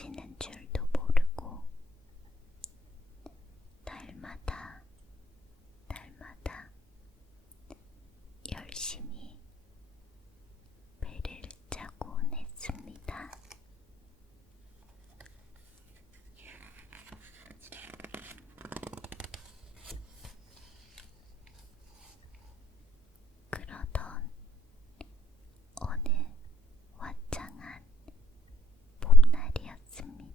지는 줄도 모르고 날마다 열심히 배를 짜곤 했습니다. 그러던 어느 화창한 봄날이었습니다.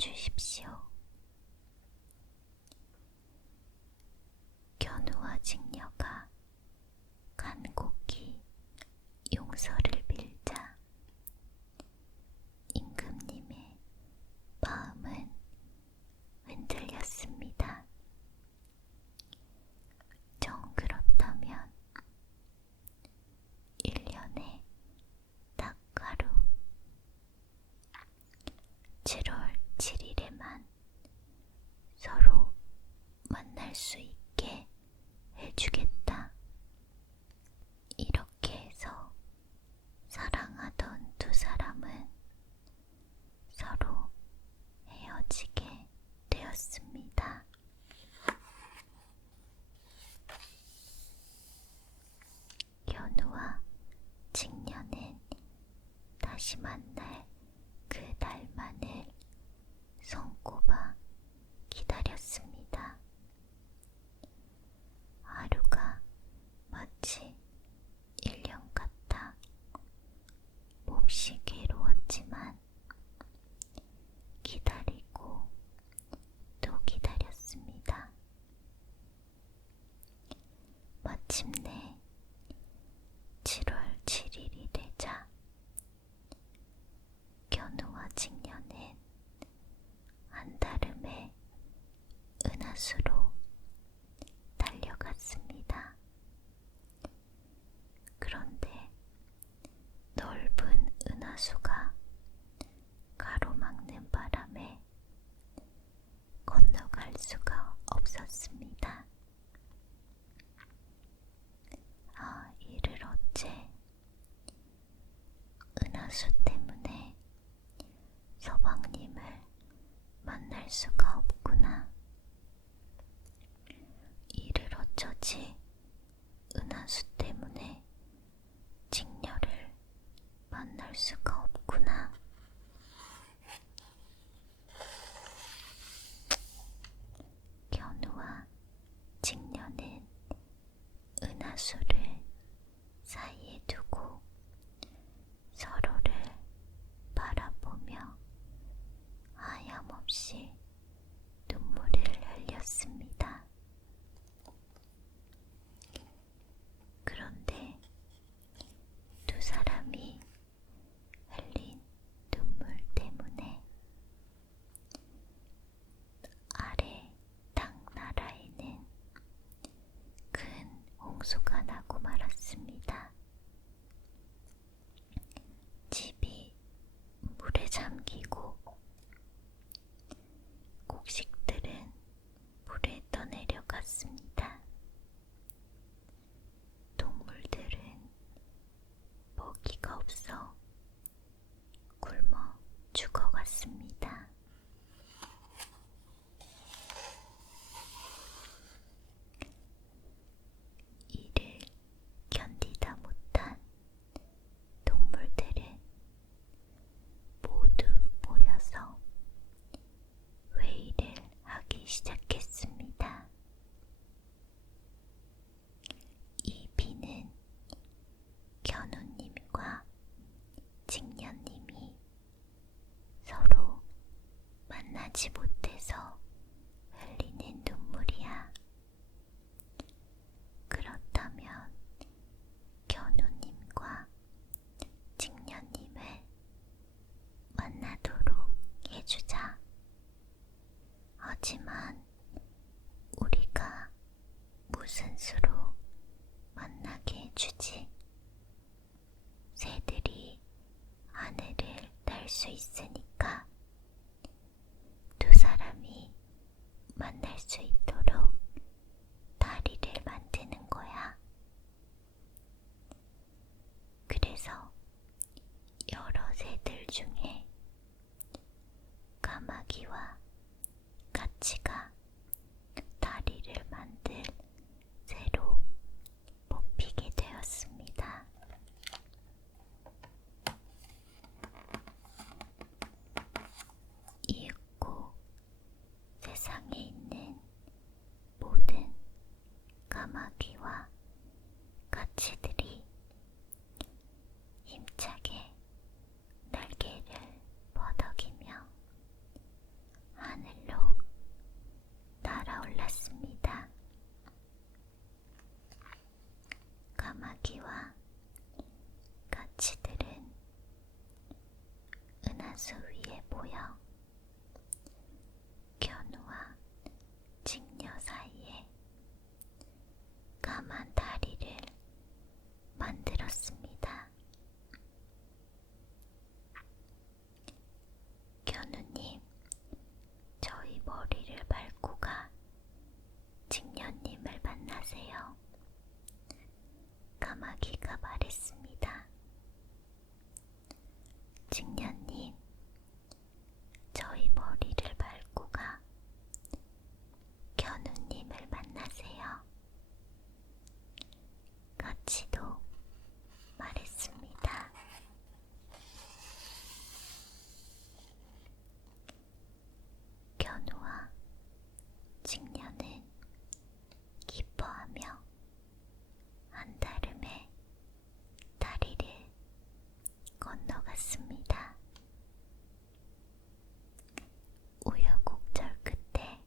주십시오. 견우와 직녀가 간곡히 용서를 빌자 임금님의 마음은 흔들렸습니다. 정 그렇다면 1년에 딱 하루 7월 7일에만 서로 만날 수 있게 해주겠다. 이렇게 해서 사랑하던 두 사람은 서로 헤어지게 되었습니다. 견우와 직녀는 다시 만날 그 날만을 손꼽아 기다렸습니다. 하루가 마치 1년 같아 몹시 괴로웠지만 기다리고 또 기다렸습니다. 마침내 7월 7일이 되자 견우와 직녀는 한달음에 은하수로 달려갔습니다. 그런데 넓은 은하수가 가로막는 바람에 건너갈 수가 없었습니다. 이를 어째 은하수 때문에 서방님을 만날 수가 없구나. 이를 어쩌지 은하수 때문에 직녀를 만날 수가 없구나. 견우와 직녀는 은하수를 사이에 두고 서로를 바라보며 하염없이 눈물을 흘렸습니다. 그런데 두 사람이 흘린 눈물 때문에 아래 당나라에는 큰 홍수가 나고 말았습니다. 집이 물에 잠기고 곡식들은 물에 떠내려갔습니다. 동물들은 먹이가 없어 굶어 죽어갔습니다. 이를 견디다 못한 동물들은 모두 모여서 회의를 하기 시작했습니다. 이 비는 견우님과 직녀님이 서로 만나지 못해서 흘리는 눈물이야. 그렇다면 견우님과 직녀님을 만나도록 해주자. 하지만 우리가 무슨 수로 만나게 해주지? 새들이 하늘을 날 수 있으니까 두 사람 까마귀와 까치들은 은하수 위에 모여 견우와 직녀 사이에 까만 다리를 만들었습니다. 견우님, 저희 머리를 밟고 가 직녀님을 만나세요. 까마귀가 말했습니다. 직녀님, 저희 머리를 밟고 가 견우님을 만나세요. 까치도 말했습니다. 견우와 직녀는 기뻐하며 한달음에 다리를 건너갔습니다. 우여곡절 끝에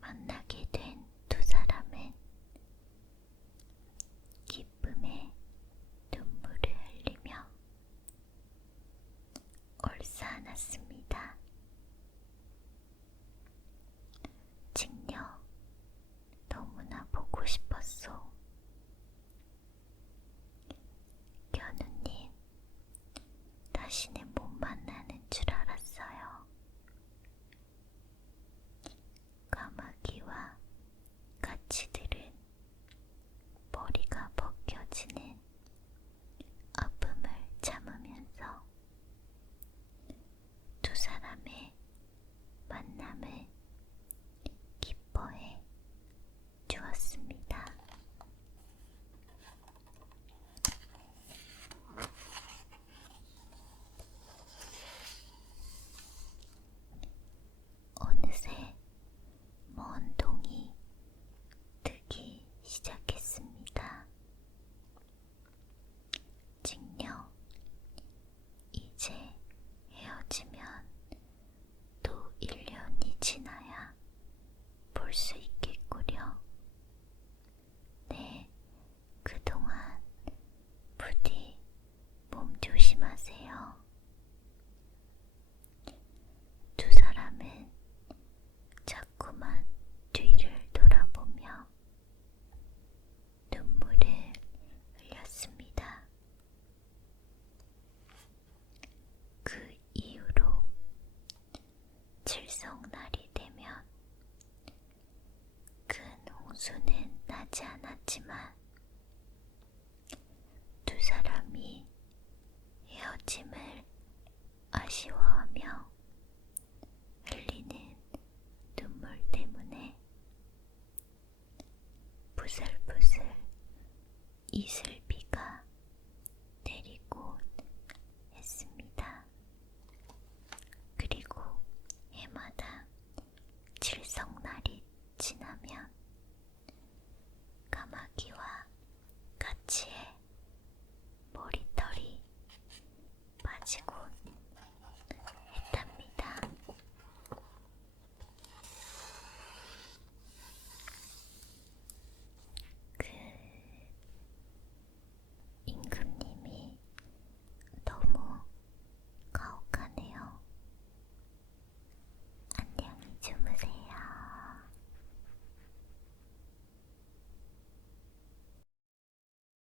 만나게 된 두 사람은 기쁨에 눈물을 흘리며 얼싸안았습니다. 직녀, 너무나 보고 싶었소. 견우님, 다시는 못 만나는 줄 알았어요. 까마귀와 까치들은 머리가 벗겨지는 아픔을 참으면서 두 사람의 만남을 기뻐해 주었습니다. 어느새 먼 동이 뜨기 시작했습니다. 직녀, 이제 헤어지면 또 1년이 지나야 볼 수 있겠구려. 네, 그동안 부디 몸 조심하세요. 두 사람은 자꾸만 뒤를 돌아보며 눈물을 흘렸습니다. 그 이후로 칠성날이 되면 큰 홍수는 나지 않았지만 두 사람이 헤어짐을 아쉬워하며 흘리는 눈물 때문에 부슬부슬 이슬